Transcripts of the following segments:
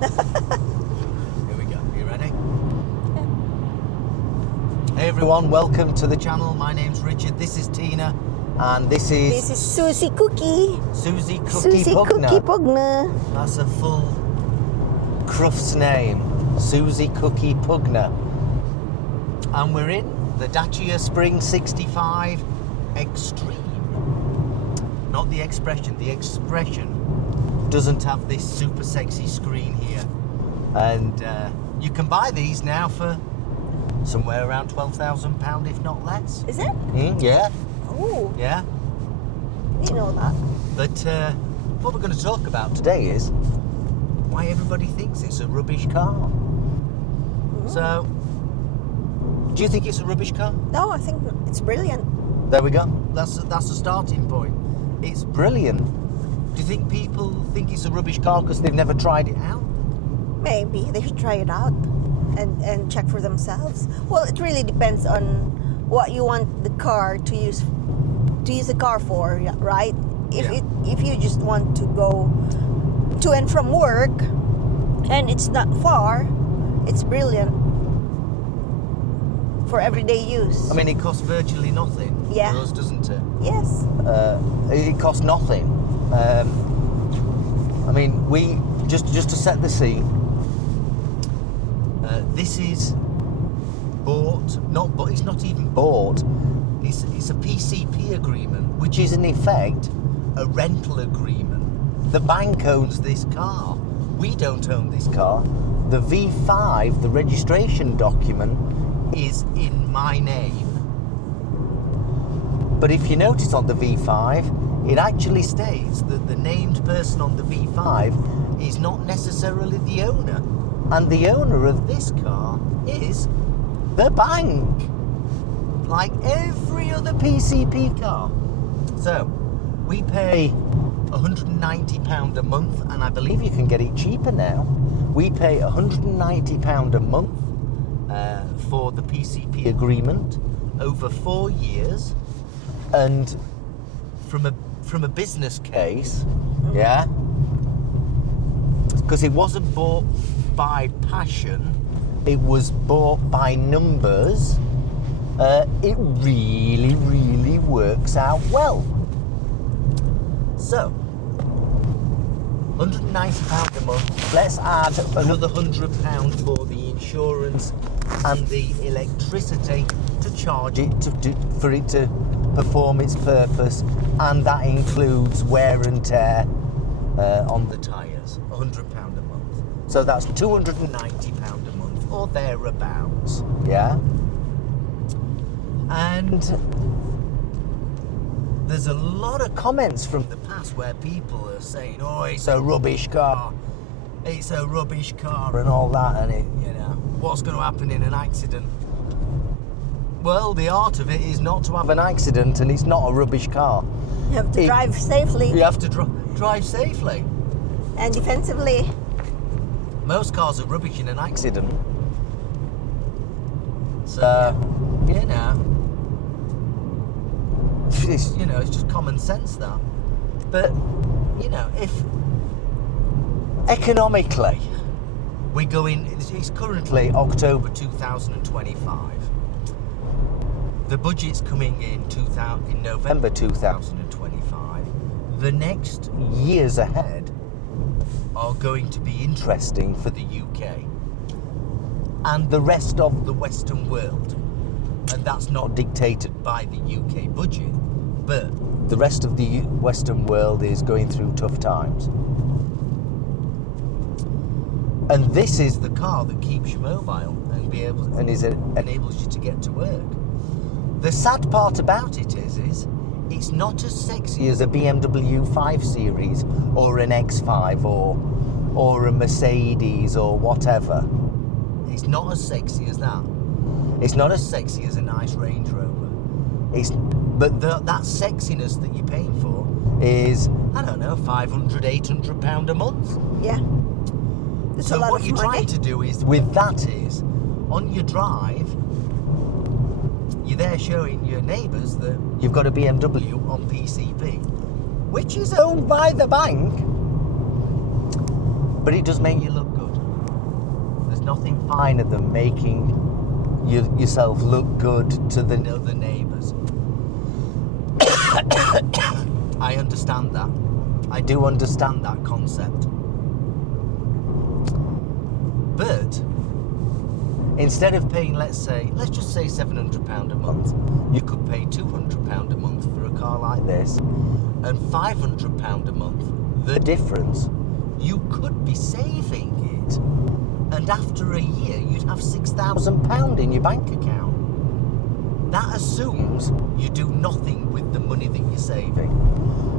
Here we go. You ready? Yeah. Hey everyone, welcome to the channel. My name's Richard. This is Tina, and this is Susie Cookie. Susie Cookie Susie Pugner. Cookie Pugner. That's a full Crufts name, Susie Cookie Pugner. And we're in the Dacia Spring 65 Extreme. Not the expression. The expression doesn't have this super sexy screen here. And you can buy these now for somewhere around £12,000, if not less. Is it? Yeah. Oh, Yeah. you know that. But what we're going to talk about today is why everybody thinks it's a rubbish car. So, do you think it's a rubbish car? No, I think it's brilliant. There we go. That's a starting point. It's brilliant. Do you think people think it's a rubbish car because they've never tried it out? Maybe they should try it out and check for themselves. Well, it really depends on what you want the car to use the car for, right? If you just want to go to and from work and it's not far, it's brilliant for everyday use. I mean, it costs virtually nothing Yeah. for us, doesn't it? Yes. It costs nothing. I mean, we just to set the scene. This is bought, but it's not even bought. It's a PCP agreement, which is in effect a rental agreement. The bank owns this car. We don't own this car. The V5, the registration document, is in my name. But if you notice on the V5, it actually states that the named person on the V5 is not necessarily the owner. And the owner of this car is the bank. Like every other PCP car. So, we pay £190 a month, and I believe you can get it cheaper now. We pay £190 a month for the PCP agreement over 4 years, and from a business case, yeah, because it wasn't bought by passion, it was bought by numbers. It really works out well. So, £190 a month. Let's add another £100 for the insurance and the electricity to charge it for it to perform its purpose, and that includes wear and tear on the tyres. £100 a month. So that's £290 a month or thereabouts. Yeah. And there's a lot of comments from the past where people are saying, "Oh, it's a rubbish car. It's a rubbish car," and all that, and what's going to happen in an accident? Well, the art of it is not to have an accident, and it's not a rubbish car. You have to drive safely. You have to drive safely. And defensively. Most cars are rubbish in an accident. So, it's just common sense, that. But, if economically we go in, it's currently October 2025. The budget's coming in November 2025. The next years ahead are going to be interesting for the UK and the rest of the Western world. And that's not dictated by the UK budget, but the rest of the Western world is going through tough times. And this is the car that keeps you mobile and enables you to get to work. The sad part about it is it's not as sexy as a BMW 5 Series or an X5 or a Mercedes or whatever. It's not as sexy as that. It's not as sexy as a nice Range Rover. But that sexiness that you're paying for is, I don't know, £500, £800 a month. Yeah. So what you're trying to do is, with that is, on your drive, you're there showing your neighbours that you've got a BMW on PCP, which is owned by the bank, but it does make you look good. there's nothing finer than making yourself look good to the other neighbours. I understand that. I do understand that concept. But instead of paying, let's just say £700 a month, you could pay £200 a month for a car like this, and £500 a month. The difference, you could be saving it, and after a year, you'd have £6,000 in your bank account. That assumes you do nothing with the money that you're saving,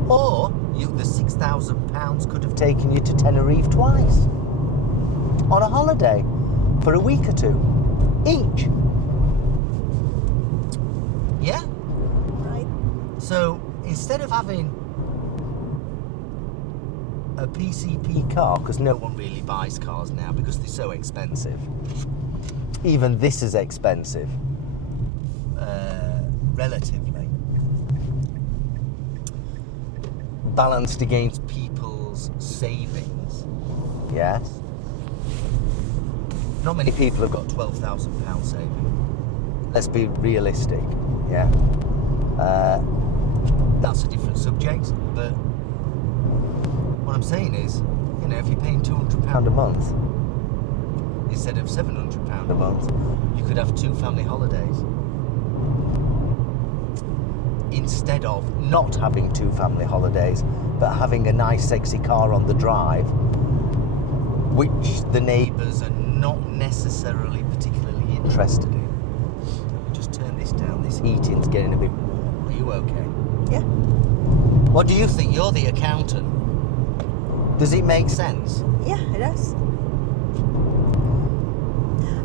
or the £6,000 could have taken you to Tenerife twice on a holiday for a week or two each. Yeah? Right. So instead of having a PCP car, because no one really buys cars now because they're so expensive. Even this is expensive, relatively. Balanced against people's savings. Yes. Not many people have got £12,000 saving. Let's be realistic. Yeah. That's a different subject, but what I'm saying is, if you're paying £200 a month instead of £700 a month, you could have 2 family holidays. Instead of not having 2 family holidays, but having a nice sexy car on the drive, which the neighbours are not necessarily particularly interested in. Just turn this down, this heating's getting a bit warm. Are you okay? Yeah. What do you think? You're the accountant. Does it make sense? Yeah, it does.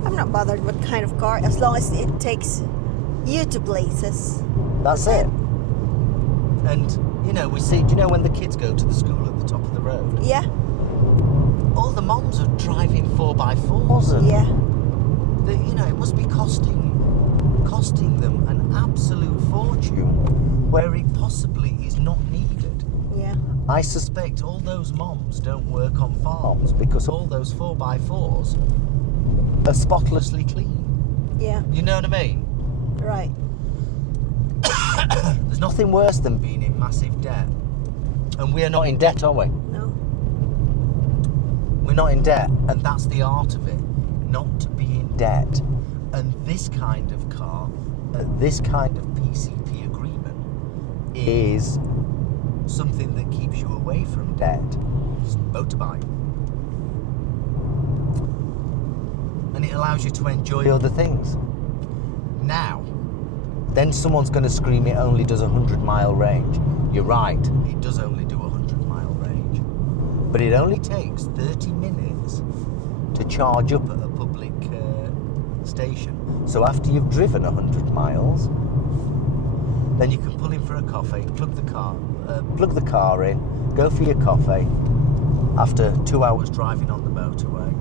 I'm not bothered what kind of car, as long as it takes you to places. That's it. And, we see, do you know when the kids go to the school at the top of the road? Yeah. All the moms are driving 4x4s. And Yeah. it must be costing them an absolute fortune where it possibly is not needed. Yeah. I suspect all those moms don't work on farms because all those 4x4s are spotlessly clean. Yeah. You know what I mean? Right. There's nothing worse than being in massive debt. And we are not in debt, are we? No. We're not in debt, and that's the art of it, not to be in debt. And this kind of car, this kind of PCP agreement is something that keeps you away from debt. It's motorbike. And it allows you to enjoy other things. Now, then someone's going to scream it only does 100-mile range. You're right, it does only do 100-mile range. But it only takes 30 minutes to charge up at a public station. So after you've driven 100 miles, then you can pull in for a coffee, plug the car in, go for your coffee after 2 hours driving on the motorway,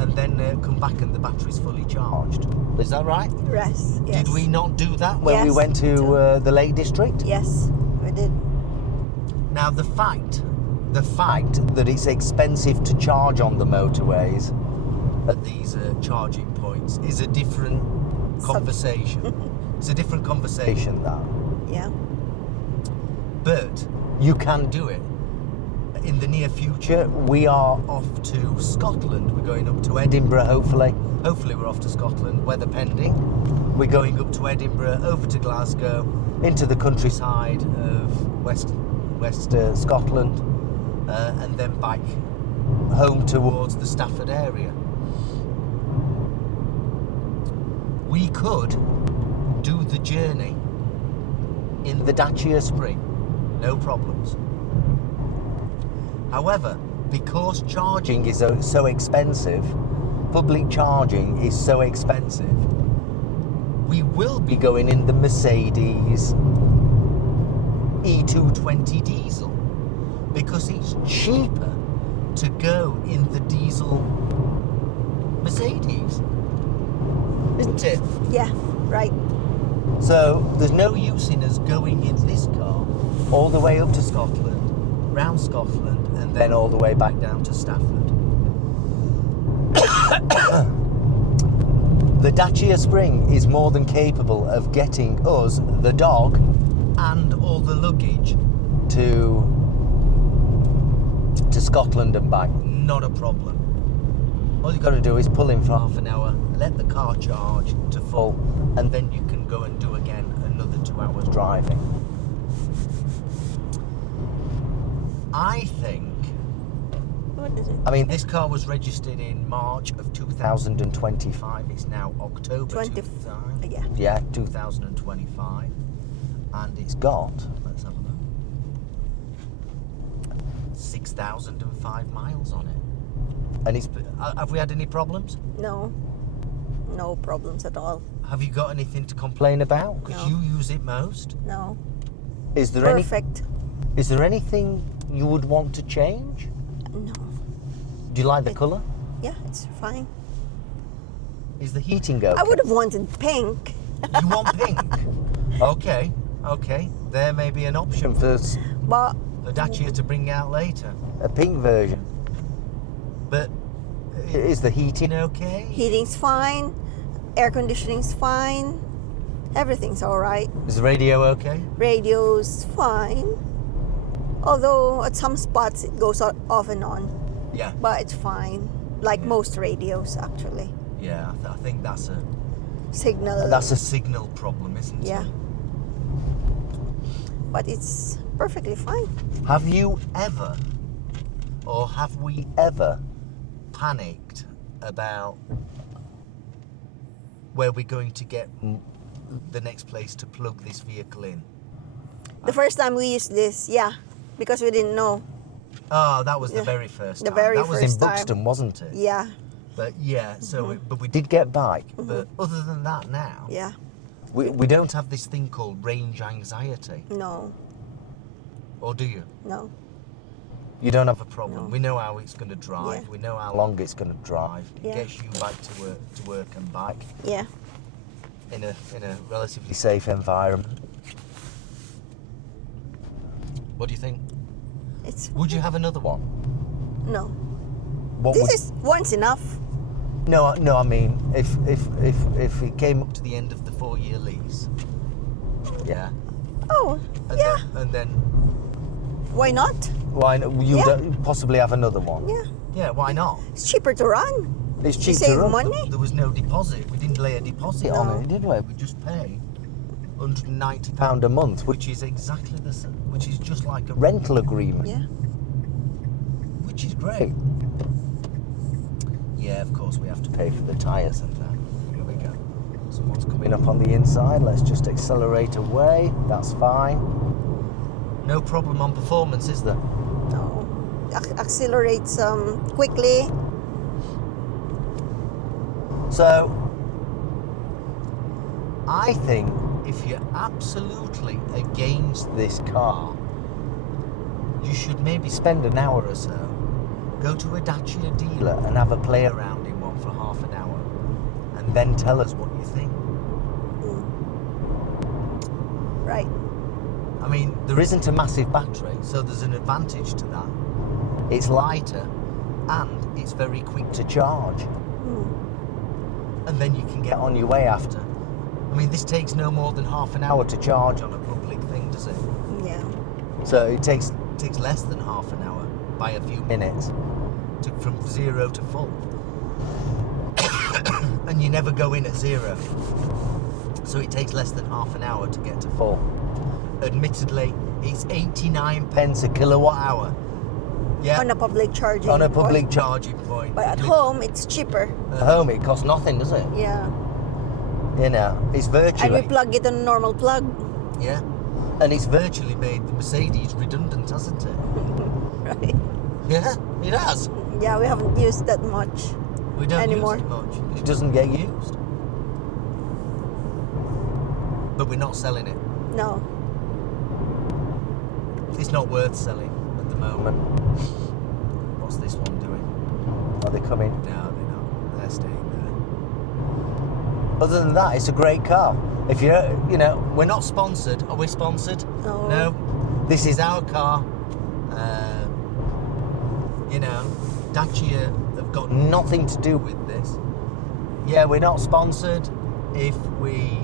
and then come back and the battery's fully charged. Is that right? Yes. Did we not do that when we Yes, went to the Lake District? Yes, we did. Now the fact that it's expensive to charge on the motorways at these charging points is a different conversation. It's a different conversation, that. Yeah. But you can do it. In the near future, we are off to Scotland. We're going up to Edinburgh, hopefully. Hopefully we're off to Scotland, weather pending. We're going up to Edinburgh, over to Glasgow, into the countryside of West Scotland, and then back home towards the Stafford area. We could do the journey in the Dacia Spring, no problems. However, because charging is so expensive, public charging is so expensive, we will be going in the Mercedes E220 diesel because it's cheaper to go in the diesel Mercedes, isn't it? Yeah, right. So there's no use in us going in this car all the way up to Scotland, round Scotland, and then all the way back down to Stafford. The Dacia Spring is more than capable of getting us, the dog, and all the luggage to Scotland and back. Not a problem. All you've got to do is pull in for half an hour, let the car charge to full, and then you can go and do again another 2 hours driving. I think... What is it? I mean, this car was registered in March of 2025. It's now October 2025. And it's got, let's have a look, 6,005 miles on it. And it's, have we had any problems? No. No problems at all. Have you got anything to complain about? Because No. you use it most. No. Is there Perfect. Is there anything you would want to change? No. Do you like the colour? Yeah, it's fine. Is the heating okay? I would have wanted pink. You want pink? Okay. There may be an option for But the Dacia to bring out later. A pink version. But Is the heating okay? heating's fine, air conditioning's fine, everything's all right. Is the radio okay? Radio's fine. Although at some spots it goes off and on, Yeah. but it's fine. Like most radios, actually. Yeah, I think that's a Signal. signal problem, isn't Yeah. it? But it's perfectly fine. Have you ever, or have we ever, panicked about where we're going to get the next place to plug this vehicle in? The first time we used this, yeah, because we didn't know. Oh, that was the Yeah. very first The time. very that was first in time. Buxton, wasn't it? Yeah, But yeah, so but we did get back? But other than that, now yeah, we don't have this thing called range anxiety, no, or do you? no. You don't have a problem. No. We know how it's going to drive. Yeah. We know how Long it's going to drive. it Yeah. gets you back to work and back Yeah, in a relatively Safe environment. What do you think? it's Would you have another one? no. What This would, is once enough. no, I mean, if it came Up to the end of the 4-year lease. yeah, Oh, And yeah. then Why not? why not? You Yeah. would possibly have another one. Yeah, yeah, why not? it's cheaper to run. It's You cheap save to run. money. There was no deposit. We didn't lay a deposit On on it, it. did we? We just pay £190 £190 a month, which is exactly the same. Which is just like a rental agreement. Yeah. which is great. Yeah, of course we have to pay for the tyres and that. Here we go. Someone's coming up on the inside. Let's just accelerate away. That's fine. No problem on performance, is there? No. Accelerates quickly. So I think if you're absolutely against this car, you should maybe spend an hour or so, go to a Dacia dealer and have a play around in one for half an hour, and then tell us what you think. Right. I mean, there isn't a massive battery, so there's an advantage to that. It's lighter, and it's very quick to charge. And then you can get on your way after. I mean, this takes no more than half an hour to charge on a public thing, does it? Yeah. So it takes less than half an hour by a few minutes from 0 to full. And you never go in at 0. So it takes less than half an hour to get to full. Admittedly, it's 89 pence a kilowatt hour. Yeah. On a public charging. On a point. public charging point. But at home, it's cheaper. at home it costs nothing, does it? Yeah. You know, it's And we virtually. plug it on a normal plug. Yeah. And it's virtually made the Mercedes redundant, hasn't it? Right. Yeah, it has. Yeah, we haven't used that much. We don't Anymore. use it much. It doesn't get used. But we're not selling it. No. It's not worth selling at the moment. What's this one doing? Are they coming? No, they're not. They're staying there. Other than that, it's a great car. If you're, you know, We're not sponsored. Are we sponsored? No. No. This is our car. You know, Dacia have got nothing to do with this. Yeah, we're not sponsored. If we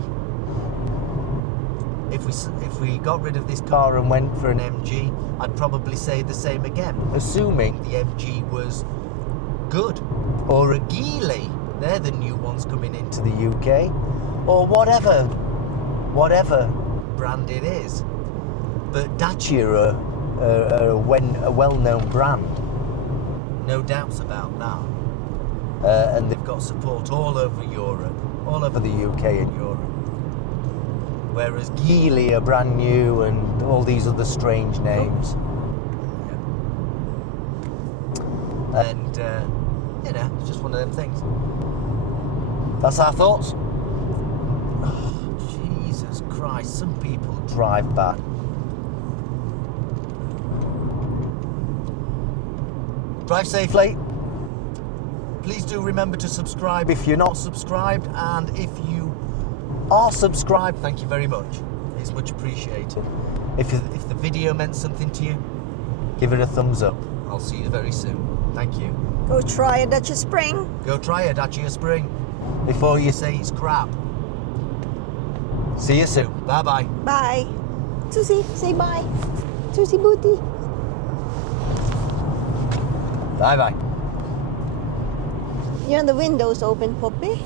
got rid of this car and went for an MG, I'd probably say the same again, assuming the MG was good, or a Geely. They're the new ones coming into the UK, or whatever brand it is. But Dacia are a well-known brand, no doubts about that. And they've got support all over Europe, all over the UK and Europe. Whereas Geely are brand new and all these other strange names. Yeah. And, you know, it's just one of them things. That's our thoughts. Oh, Jesus Christ, some people drive bad. Drive safely. Please do remember to subscribe if you're not subscribed, and if you are subscribed, thank you very much. It's much appreciated. If the video meant something to you, give it a thumbs up. I'll see you very soon. Thank you. Go try a Dacia Spring. Go try a Dacia Spring before you say it's crap. See you soon. Bye-bye. Bye. Susie, say bye. Susie Booty. Bye-bye. Yeah, the window's open, Poppy.